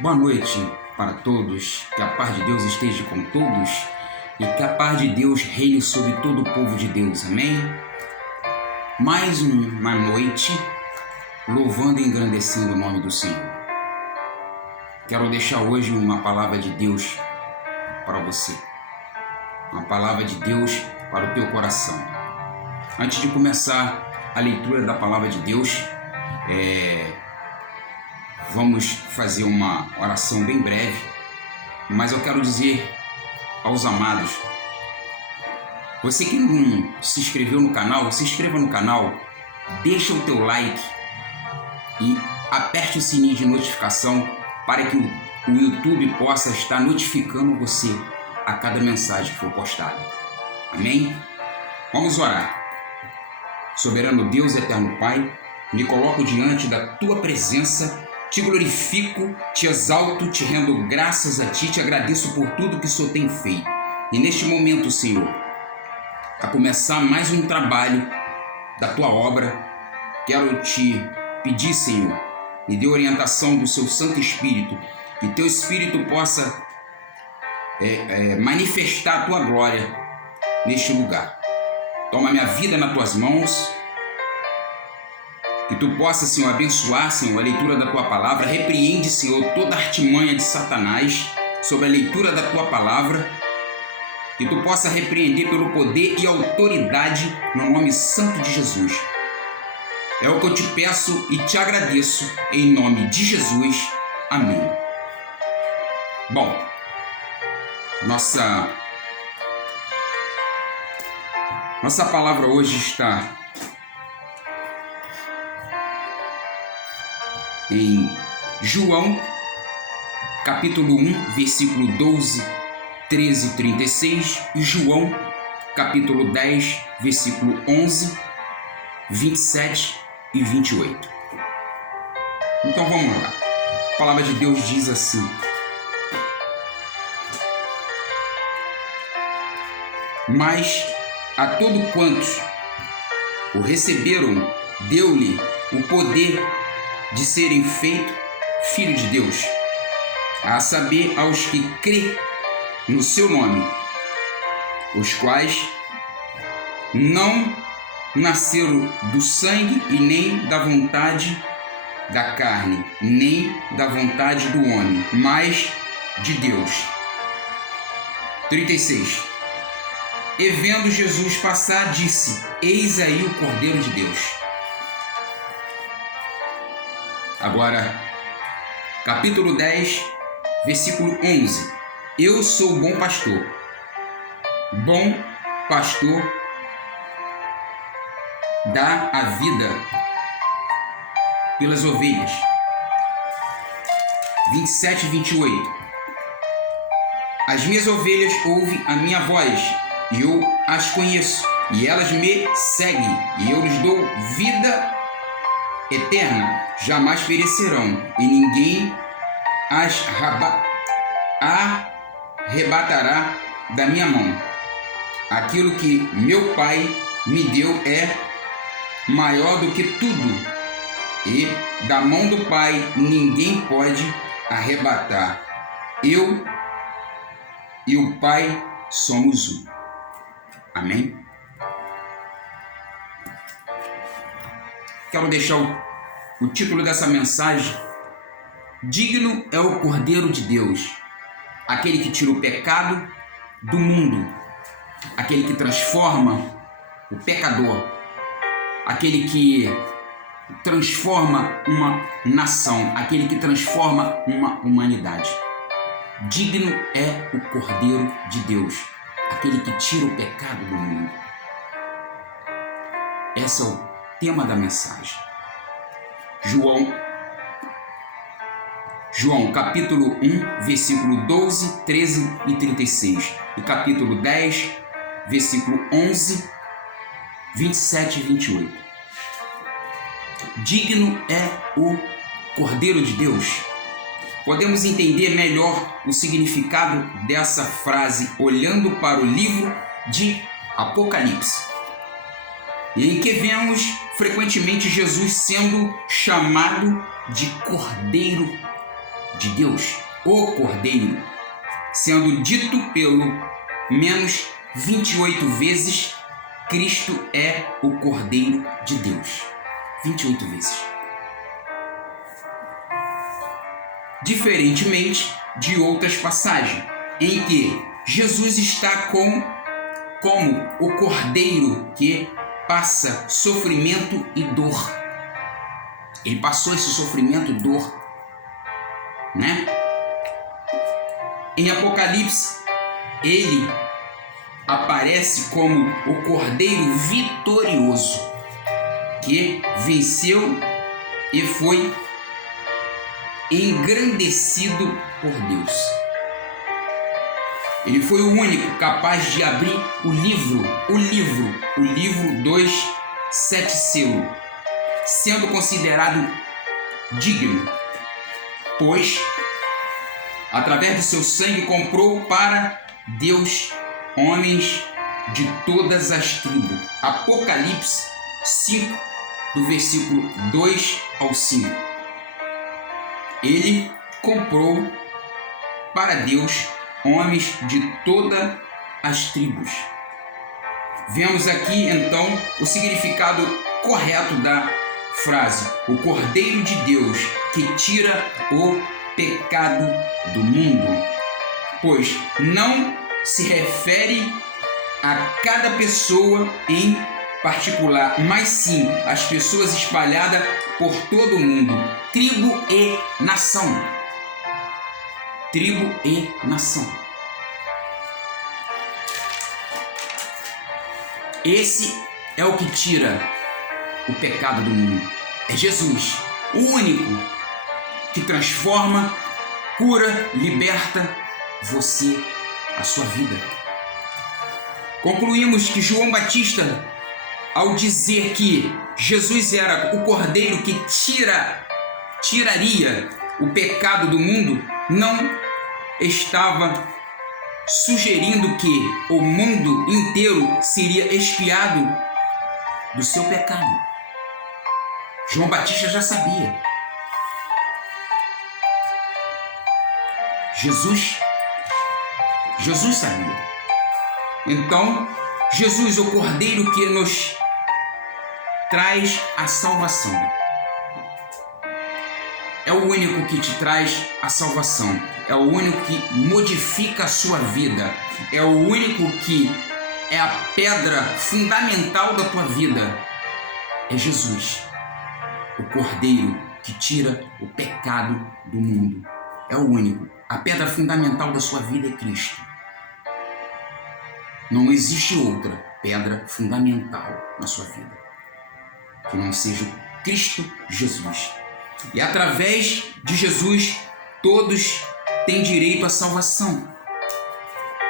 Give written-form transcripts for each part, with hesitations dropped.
Boa noite para todos, que a paz de Deus esteja com todos e que a paz de Deus reine sobre todo o povo de Deus, amém? Mais uma noite louvando e engrandecendo o nome do Senhor. Quero deixar hoje uma palavra de Deus para você, uma palavra de Deus para o teu coração. Antes de começar a leitura da palavra de Deus, vamos fazer uma oração bem breve, mas eu quero dizer aos amados, você que não se inscreveu no canal, se inscreva no canal, deixa o teu like e aperte o sininho de notificação para que o YouTube possa estar notificando você a cada mensagem que for postada. Amém? Vamos orar. Soberano Deus, eterno Pai, me coloco diante da tua presença, te glorifico, te exalto, te rendo graças a ti, te agradeço por tudo que o Senhor tem feito. E neste momento, Senhor, a começar mais um trabalho da tua obra, quero te pedir, Senhor, me dê orientação do seu Santo Espírito, que teu Espírito possa manifestar a tua glória neste lugar. Toma minha vida nas tuas mãos, que tu possa, Senhor, abençoar, Senhor, a leitura da tua palavra. Repreende, Senhor, toda a artimanha de Satanás sobre a leitura da tua palavra. Que tu possa repreender pelo poder e autoridade no nome santo de Jesus. É o que eu te peço e te agradeço em nome de Jesus. Amém. Bom, nossa palavra hoje está em João, capítulo 1, versículo 12, 13 e 36, e João, capítulo 10, versículo 11, 27 e 28. Então vamos lá. A palavra de Deus diz assim: mas a todo quantos o receberam, deu-lhe o poder de serem feitos filhos de Deus, a saber, aos que crê no seu nome, os quais não nasceram do sangue e nem da vontade da carne, nem da vontade do homem, mas de Deus. 36. E vendo Jesus passar, disse: eis aí o Cordeiro de Deus. Agora, capítulo 10, versículo 11. Eu sou o bom pastor. Bom pastor dá a vida pelas ovelhas. 27 e 28. As minhas ovelhas ouvem a minha voz, e eu as conheço, e elas me seguem, e eu lhes dou vida eterna, jamais perecerão, e ninguém as arrebatará da minha mão. Aquilo que meu Pai me deu é maior do que tudo, e da mão do Pai ninguém pode arrebatar. Eu e o Pai somos um. Amém? Quero deixar o título dessa mensagem: digno é o Cordeiro de Deus, aquele que tira o pecado do mundo, aquele que transforma o pecador, aquele que transforma uma nação, aquele que transforma uma humanidade. Digno é o Cordeiro de Deus, aquele que tira o pecado do mundo. Esse é o tema da mensagem. João capítulo 1, versículo 12, 13 e 36. E capítulo 10, versículo 11, 27 e 28. Digno é o Cordeiro de Deus. Podemos entender melhor o significado dessa frase olhando para o livro de Apocalipse, em que vemos frequentemente Jesus sendo chamado de Cordeiro de Deus, o Cordeiro, sendo dito pelo menos 28 vezes, Cristo é o Cordeiro de Deus. 28 vezes. Diferentemente de outras passagens, em que Jesus está como o Cordeiro que passa sofrimento e dor. Ele passou esse sofrimento e dor, né? Em Apocalipse, ele aparece como o Cordeiro vitorioso, que venceu e foi engrandecido por Deus. Ele foi o único capaz de abrir o livro dos 7 selos, sendo considerado digno, pois através do seu sangue comprou para Deus homens de todas as tribos. Apocalipse 5, do versículo 2 ao 5. Ele comprou para Deus homens de todas as tribos. Vemos aqui então o significado correto da frase: o Cordeiro de Deus que tira o pecado do mundo, pois não se refere a cada pessoa em particular, mas sim às pessoas espalhadas por todo o mundo, tribo e nação. Tribo e nação. Esse é o que tira o pecado do mundo. É Jesus, o único que transforma, cura, liberta você, a sua vida. Concluímos que João Batista, ao dizer que Jesus era o Cordeiro que tiraria o pecado do mundo, não estava sugerindo que o mundo inteiro seria expiado do seu pecado. João Batista já sabia. Jesus sabia. Então, Jesus, o Cordeiro que nos traz a salvação, é o único que te traz a salvação, é o único que modifica a sua vida, é o único que é a pedra fundamental da tua vida. É Jesus, o Cordeiro que tira o pecado do mundo. É o único. A pedra fundamental da sua vida é Cristo. Não existe outra pedra fundamental na sua vida que não seja Cristo Jesus. E através de Jesus, todos têm direito à salvação.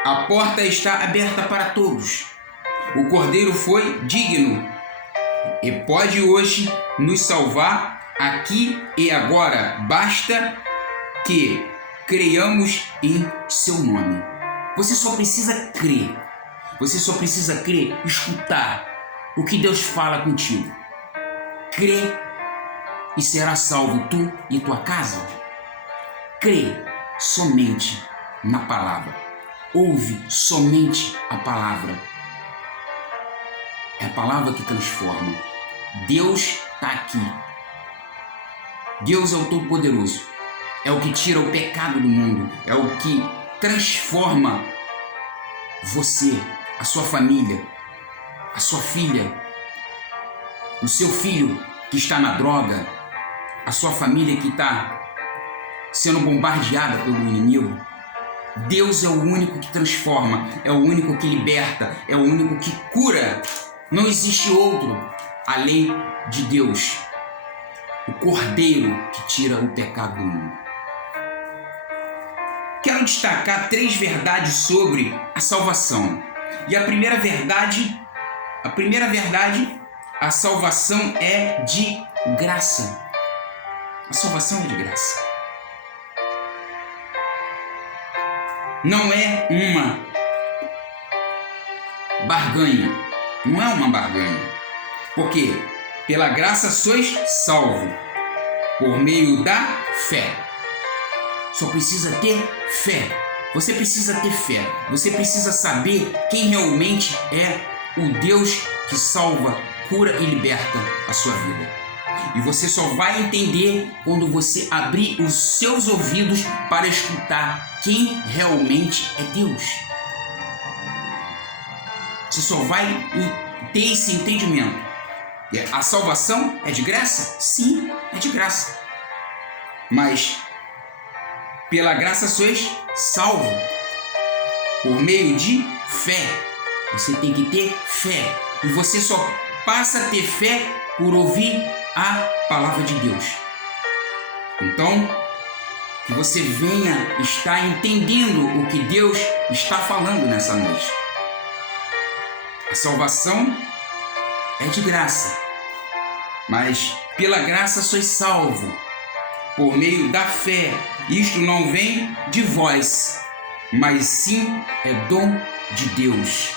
A porta está aberta para todos. O Cordeiro foi digno e pode hoje nos salvar aqui e agora. Basta que creiamos em seu nome. Você só precisa crer. Você só precisa crer, escutar o que Deus fala contigo. Crê e será salvo tu e tua casa. Crê somente na palavra. Ouve somente a palavra. É a palavra que transforma. Deus está aqui. Deus é o Todo-Poderoso. É o que tira o pecado do mundo. É o que transforma você, a sua família, a sua filha, o seu filho que está na droga, a sua família que está sendo bombardeada pelo inimigo. Deus é o único que transforma, é o único que liberta, é o único que cura. Não existe outro além de Deus, o Cordeiro que tira o pecado do mundo. Quero destacar 3 verdades sobre a salvação. E a primeira verdade, a salvação é de graça. A salvação é de graça. Não é uma barganha. Não é uma barganha. Porque pela graça sois salvos, por meio da fé. só precisa ter fé. Você precisa ter fé. Você precisa saber quem realmente é o Deus que salva, cura e liberta a sua vida. E você só vai entender quando você abrir os seus ouvidos para escutar quem realmente é Deus. Você só vai ter esse entendimento. A salvação é de graça? Sim, é de graça. Mas pela graça sois salvo por meio de fé. Você tem que ter fé. E você só passa a ter fé por ouvir a palavra de Deus. Então, que você venha estar entendendo o que Deus está falando nessa noite. A salvação é de graça, mas pela graça sois salvo, por meio da fé. Isto não vem de vós, mas sim é dom de Deus.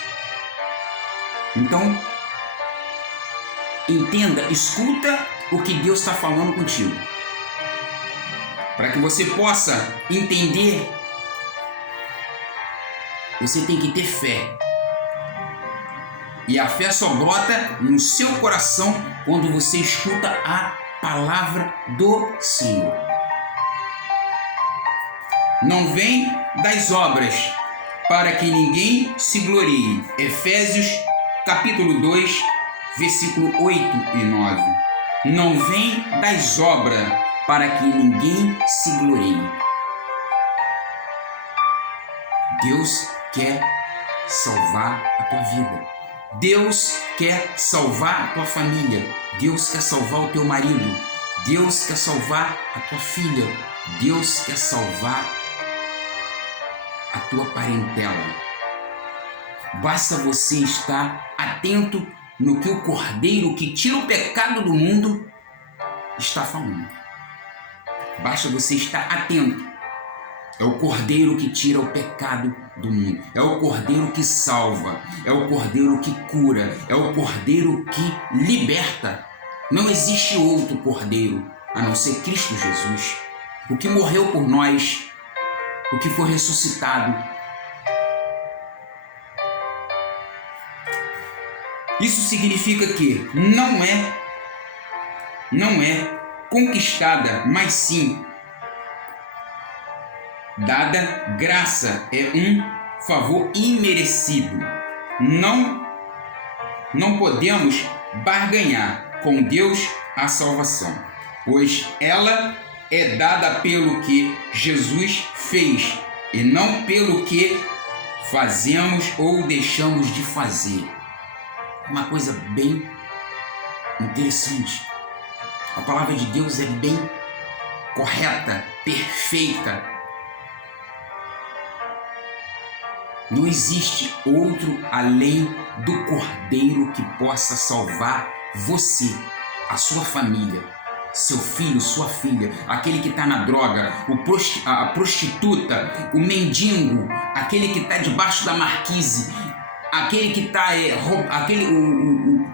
Então, entenda, escuta o que Deus está falando contigo. Para que você possa entender, você tem que ter fé. E a fé só brota no seu coração quando você escuta a palavra do Senhor. Não vem das obras, para que ninguém se glorie. Efésios capítulo 2, versículo 8 e 9. Não vem das obras, para que ninguém se glorie. Deus quer salvar a tua vida. Deus quer salvar a tua família. Deus quer salvar o teu marido. Deus quer salvar a tua filha. Deus quer salvar a tua parentela. Basta você estar atento no que o Cordeiro que tira o pecado do mundo está falando. Basta você estar atento. É o Cordeiro que tira o pecado do mundo. É o Cordeiro que salva. É o Cordeiro que cura. É o Cordeiro que liberta. Não existe outro Cordeiro a não ser Cristo Jesus. O que morreu por nós. O que foi ressuscitado. Isso significa que não é conquistada, mas sim dada graça, é um favor imerecido. Não podemos barganhar com Deus a salvação, pois ela é dada pelo que Jesus fez e não pelo que fazemos ou deixamos de fazer. Uma coisa bem interessante. A palavra de Deus é bem correta, perfeita. Não existe outro além do Cordeiro que possa salvar você, a sua família, seu filho, sua filha, aquele que está na droga, a prostituta, o mendigo, aquele que está debaixo da marquise, aquele que está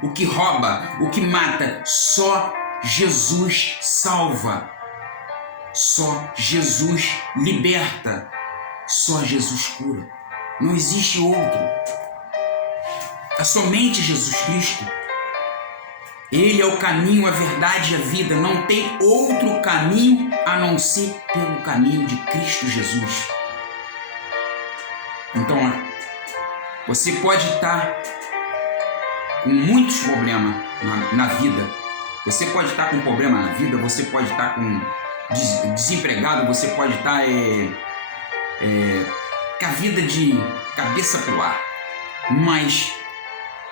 o que rouba, o que mata. Só Jesus salva, só Jesus liberta, só Jesus cura. Não existe outro. É somente Jesus Cristo. Ele é o caminho, a verdade e a vida. Não tem outro caminho a não ser pelo caminho de Cristo Jesus. Então, você pode estar com muitos problemas na vida. Você pode estar com problema na vida, você pode estar com desempregado, você pode estar com a vida de cabeça pro ar. Mas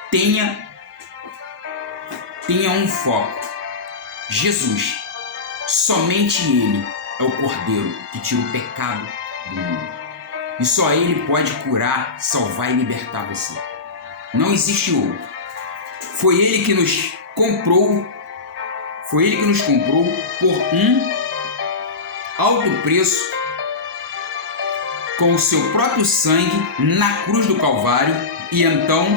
tenha um foco. Jesus, somente Ele é o Cordeiro que tira o pecado do mundo. E só Ele pode curar, salvar e libertar você. Não existe outro. Foi Ele que nos comprou. Foi Ele que nos comprou por um alto preço, com o seu próprio sangue na cruz do Calvário. E então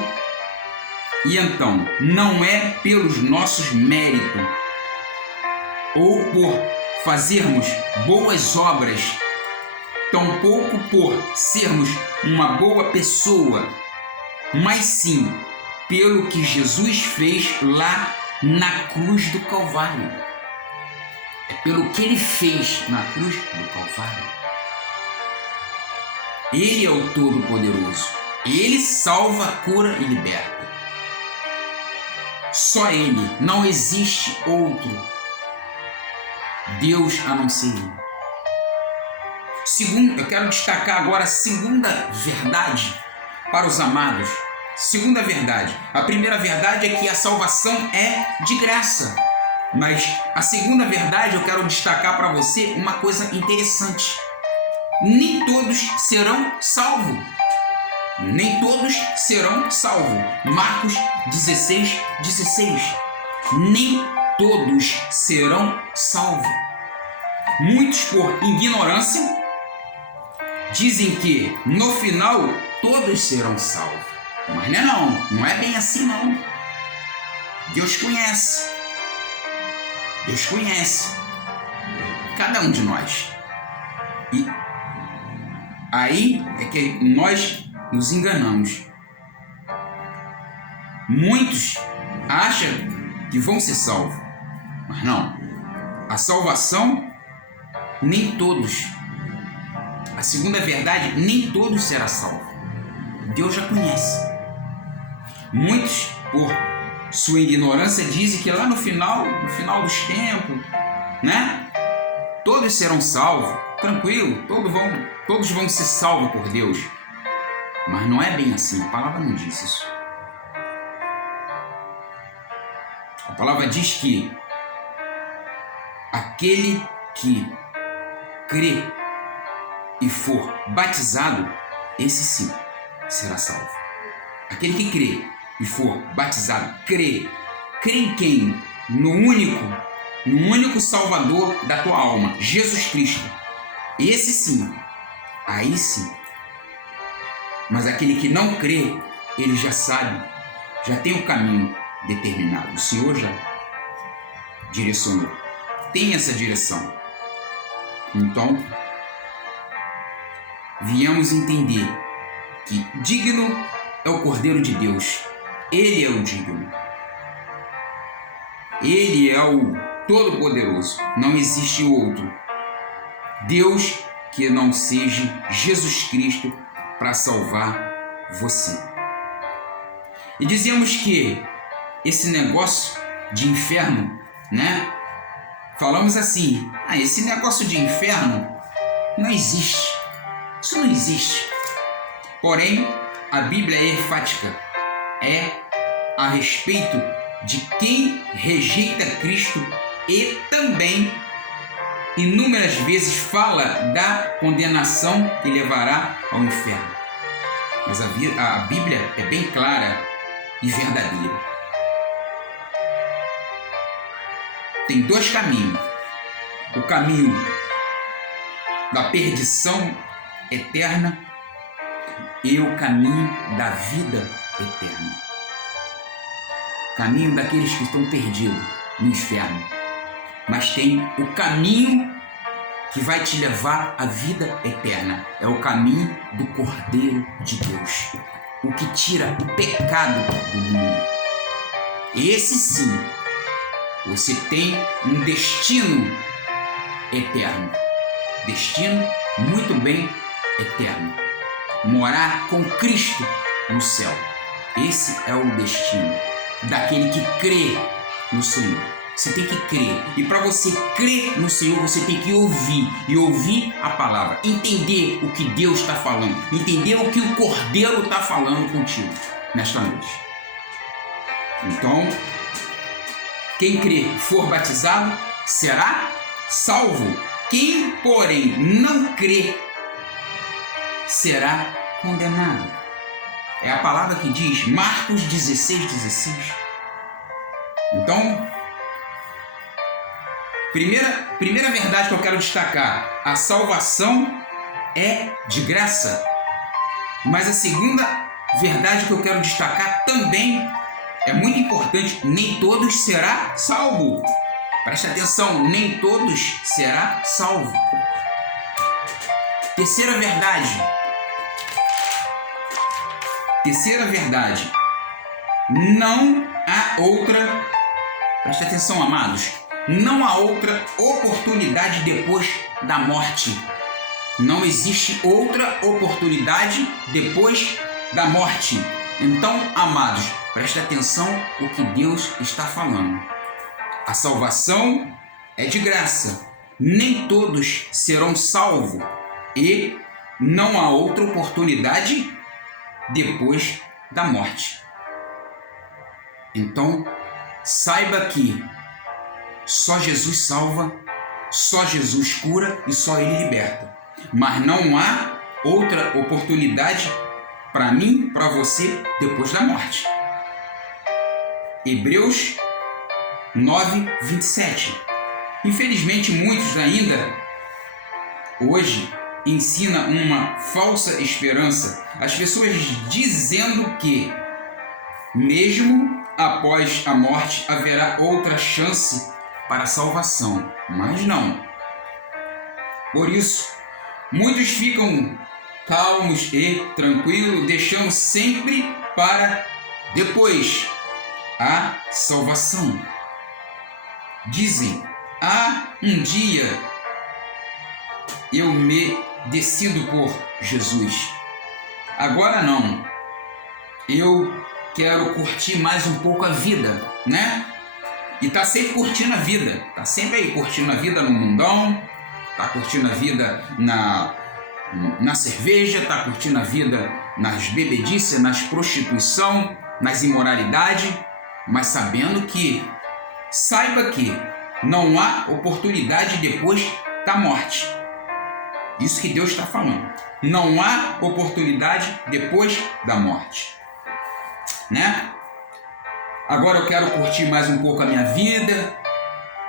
não é pelos nossos méritos ou por fazermos boas obras tampouco por sermos uma boa pessoa, mas sim pelo que Jesus fez lá na cruz do Calvário. É pelo que ele fez na cruz do Calvário. Ele é o Todo-Poderoso. Ele salva, cura e liberta. Só ele. Não existe outro Deus a não ser ele. Segundo, eu quero destacar agora a segunda verdade para os amados. Segunda verdade. A primeira verdade é que a salvação é de graça. Mas a segunda verdade, eu quero destacar para você uma coisa interessante. Nem todos serão salvos. Nem todos serão salvos. Marcos 16:16. Nem todos serão salvos. Muitos, por ignorância, dizem que no final todos serão salvos. Mas não é bem assim não. Deus conhece cada um de nós. E aí é que nós nos enganamos. Muitos acham que vão ser salvos, mas não. A salvação, nem todos. A segunda verdade, nem todos serão salvos. Deus já conhece. Muitos, por sua ignorância, dizem que lá no final dos tempos, né? Todos serão salvos, tranquilo, todos vão ser salvos por Deus. Mas não é bem assim, a palavra não diz isso. A palavra diz que aquele que crê e for batizado, esse sim será salvo. Aquele que crê e for batizado, crê em quem? No único Salvador da tua alma, Jesus Cristo. Esse sim, aí sim. Mas aquele que não crê, ele já sabe, já tem o caminho determinado. O Senhor já direcionou. Tem essa direção. Então, viemos entender que digno é o Cordeiro de Deus. Ele é o digno. Ele é o Todo-Poderoso. Não existe outro Deus que não seja Jesus Cristo para salvar você. E dizemos que esse negócio de inferno, né? Falamos assim, esse negócio de inferno não existe. Isso não existe. Porém, a Bíblia é enfática. É a respeito de quem rejeita Cristo e também inúmeras vezes fala da condenação que levará ao inferno. Mas a Bíblia é bem clara e verdadeira. Tem dois caminhos. O caminho da perdição eterna e o caminho da vida eterna. O caminho daqueles que estão perdidos no inferno. Mas tem o caminho que vai te levar à vida eterna. É o caminho do Cordeiro de Deus. O que tira o pecado do mundo. Esse sim, você tem um destino eterno. Destino muito bem eterno. Morar com Cristo no céu. Esse é o destino daquele que crê no Senhor. Você tem que crer. E para você crer no Senhor, você tem que ouvir. E ouvir a palavra. Entender o que Deus está falando. Entender o que o Cordeiro está falando contigo nesta noite. Então, quem crer for batizado será salvo. Quem, porém, não crer será condenado. É a palavra que diz, Marcos 16:16. Então, primeira verdade que eu quero destacar, a salvação é de graça. Mas a segunda verdade que eu quero destacar também é muito importante, nem todos será salvo. Preste atenção, nem todos será salvo. Terceira verdade. Terceira verdade. Não há outra, preste atenção, amados, não há outra oportunidade depois da morte. Não existe outra oportunidade depois da morte. Então, amados, preste atenção o que Deus está falando. A salvação é de graça. Nem todos serão salvos e não há outra oportunidade depois da morte. Então, saiba que só Jesus salva, só Jesus cura e só Ele liberta. Mas não há outra oportunidade para mim, para você, depois da morte. Hebreus 9, 27. Infelizmente, muitos ainda hoje ensinam uma falsa esperança. As pessoas dizendo que, mesmo após a morte, haverá outra chance para a salvação. Mas não. Por isso, muitos ficam calmos e tranquilos, deixando sempre para depois a salvação. Dizem: um dia eu me decido por Jesus. Agora não. Eu quero curtir mais um pouco a vida, né? E tá sempre curtindo a vida. Tá sempre aí curtindo a vida no mundão. Tá curtindo a vida na cerveja. Tá curtindo a vida nas bebedices, nas prostituição, nas imoralidades. Mas sabendo que, saiba que não há oportunidade depois da morte. Isso que Deus está falando. Não há oportunidade depois da morte. Né? Agora eu quero curtir mais um pouco a minha vida,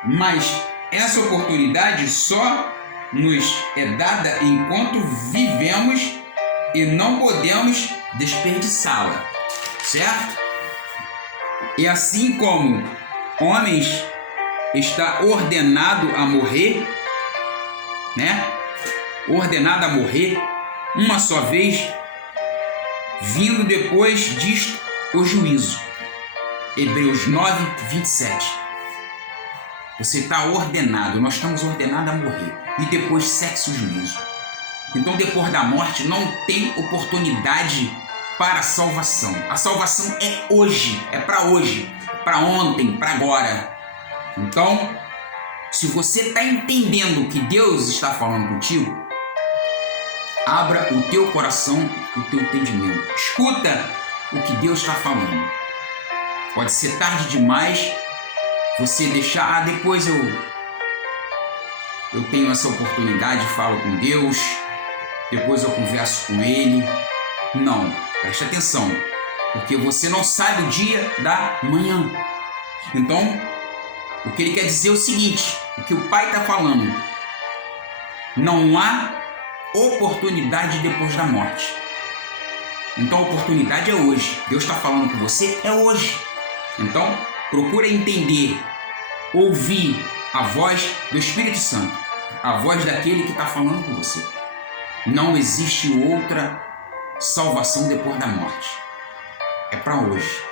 mas essa oportunidade só nos é dada enquanto vivemos e não podemos desperdiçá-la, certo? E assim como homens está ordenado a morrer, né? Ordenado a morrer uma só vez, vindo depois disto o juízo. Hebreus 9, 27. Você está ordenado, nós estamos ordenados a morrer. E depois sexo juízo. Então depois da morte não tem oportunidade para a salvação. A salvação é hoje, é para hoje, para ontem, para agora. Então, se você está entendendo o que Deus está falando contigo, abra o teu coração, o teu entendimento. Escuta o que Deus está falando. Pode ser tarde demais você deixar, depois eu tenho essa oportunidade, falo com Deus, depois eu converso com Ele. Não, preste atenção, porque você não sabe o dia da manhã. Então, o que Ele quer dizer é o seguinte, o que o Pai está falando: não há oportunidade depois da morte. Então a oportunidade é hoje. Deus está falando com você, é hoje. Então procura entender, ouvir a voz do Espírito Santo, a voz daquele que está falando com você. Não existe outra salvação depois da morte. É para hoje.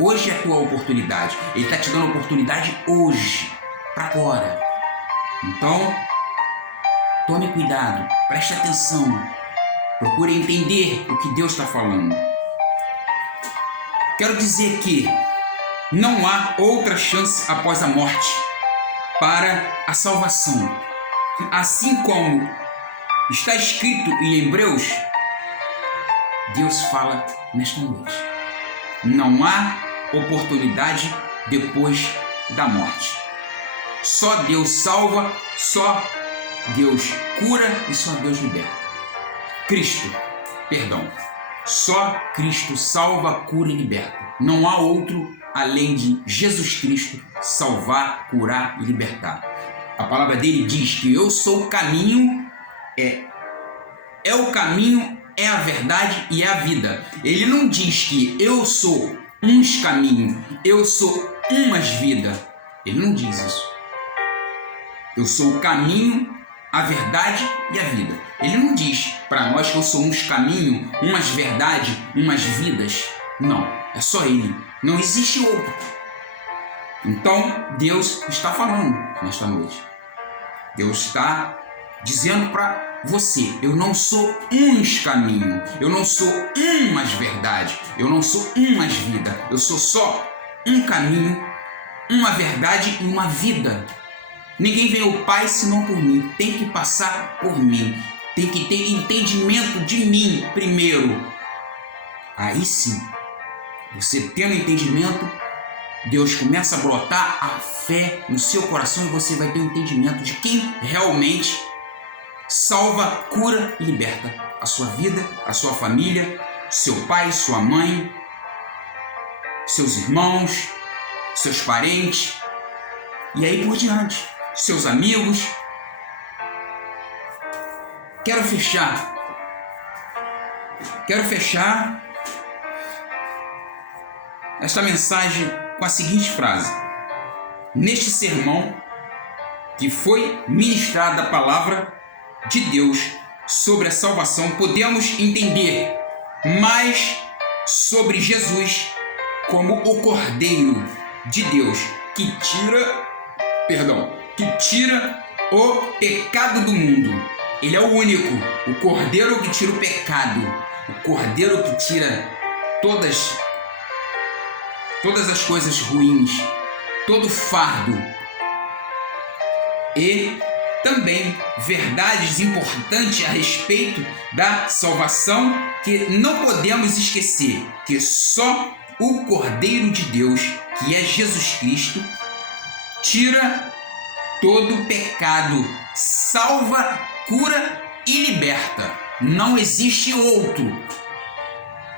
Hoje é a tua oportunidade. Ele está te dando a oportunidade hoje, para agora. Então, tome cuidado, preste atenção, procure entender o que Deus está falando. Quero dizer que não há outra chance após a morte para a salvação. Assim como está escrito em Hebreus, Deus fala nesta noite: não há oportunidade depois da morte. Só Deus salva, só Deus cura e só Deus liberta. Só Cristo salva, cura e liberta. Não há outro além de Jesus Cristo salvar, curar e libertar. A palavra dele diz que eu sou o caminho, é o caminho, é a verdade e é a vida. Ele não diz que eu sou uns caminhos, eu sou umas vidas. Ele não diz isso. Eu sou o caminho, a verdade e a vida. Ele não diz para nós que eu sou uns caminhos, umas verdades, umas vidas. Não, é só Ele. Não existe outro. Então, Deus está falando nesta noite. Deus está dizendo para você, eu não sou uns caminhos, eu não sou umas verdades, eu não sou umas vidas, eu sou só um caminho, uma verdade e uma vida. Ninguém vem ao Pai senão por mim, tem que passar por mim, tem que ter entendimento de mim primeiro. Aí sim, você tendo entendimento, Deus começa a brotar a fé no seu coração e você vai ter um entendimento de quem realmente salva, cura e liberta a sua vida, a sua família, seu pai, sua mãe, seus irmãos, seus parentes e aí por diante, seus amigos. Quero fechar esta mensagem com a seguinte frase: neste sermão que foi ministrada a palavra de Deus sobre a salvação, podemos entender mais sobre Jesus como o Cordeiro de Deus que tira o pecado do mundo. Ele é o único, o Cordeiro que tira o pecado, o Cordeiro que tira todas as coisas ruins, todo fardo. E também verdades importantes a respeito da salvação que não podemos esquecer, que só o Cordeiro de Deus, que é Jesus Cristo, tira todo pecado, salva, cura e liberta. Não existe outro.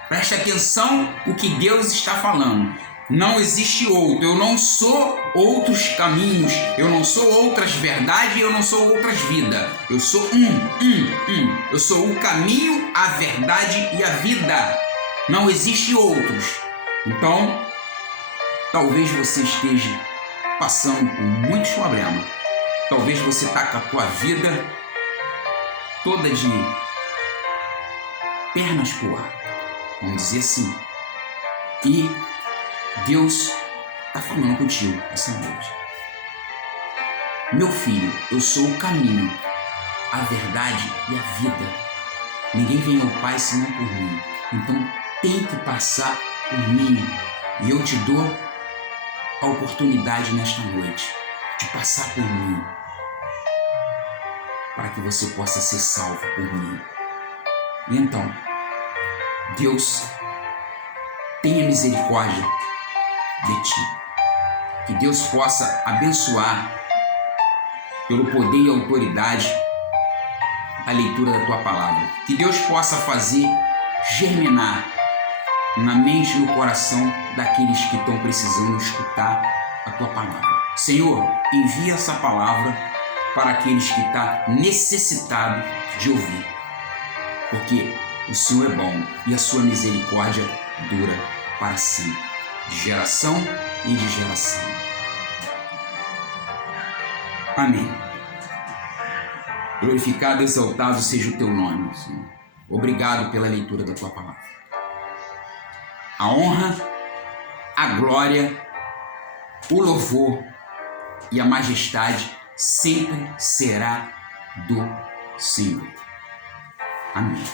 Preste atenção o que Deus está falando. Não existe outro. Eu não sou outros caminhos. Eu não sou outras verdades. Eu não sou outras vidas. Eu sou um. Eu sou o caminho, a verdade e a vida. Não existe outros. Então, talvez você esteja passando por muitos problemas. Talvez você está com a tua vida toda de pernas pro ar. Vamos dizer assim. E Deus está falando contigo essa noite. Meu filho, eu sou o caminho, a verdade e a vida. Ninguém vem ao Pai senão por mim. Então tem que passar por mim. E eu te dou a oportunidade nesta noite de passar por mim, para que você possa ser salvo por mim. E então, Deus tenha misericórdia de ti. Que Deus possa abençoar pelo poder e autoridade a leitura da tua palavra. Que Deus possa fazer germinar na mente e no coração daqueles que estão precisando escutar a tua palavra. Senhor, envia essa palavra para aqueles que estão necessitados de ouvir. Porque o Senhor é bom e a sua misericórdia dura para sempre, de geração e de geração. Amém. Glorificado e exaltado seja o teu nome, Senhor. Obrigado pela leitura da tua palavra. A honra, a glória, o louvor e a majestade sempre será do Senhor. Amém.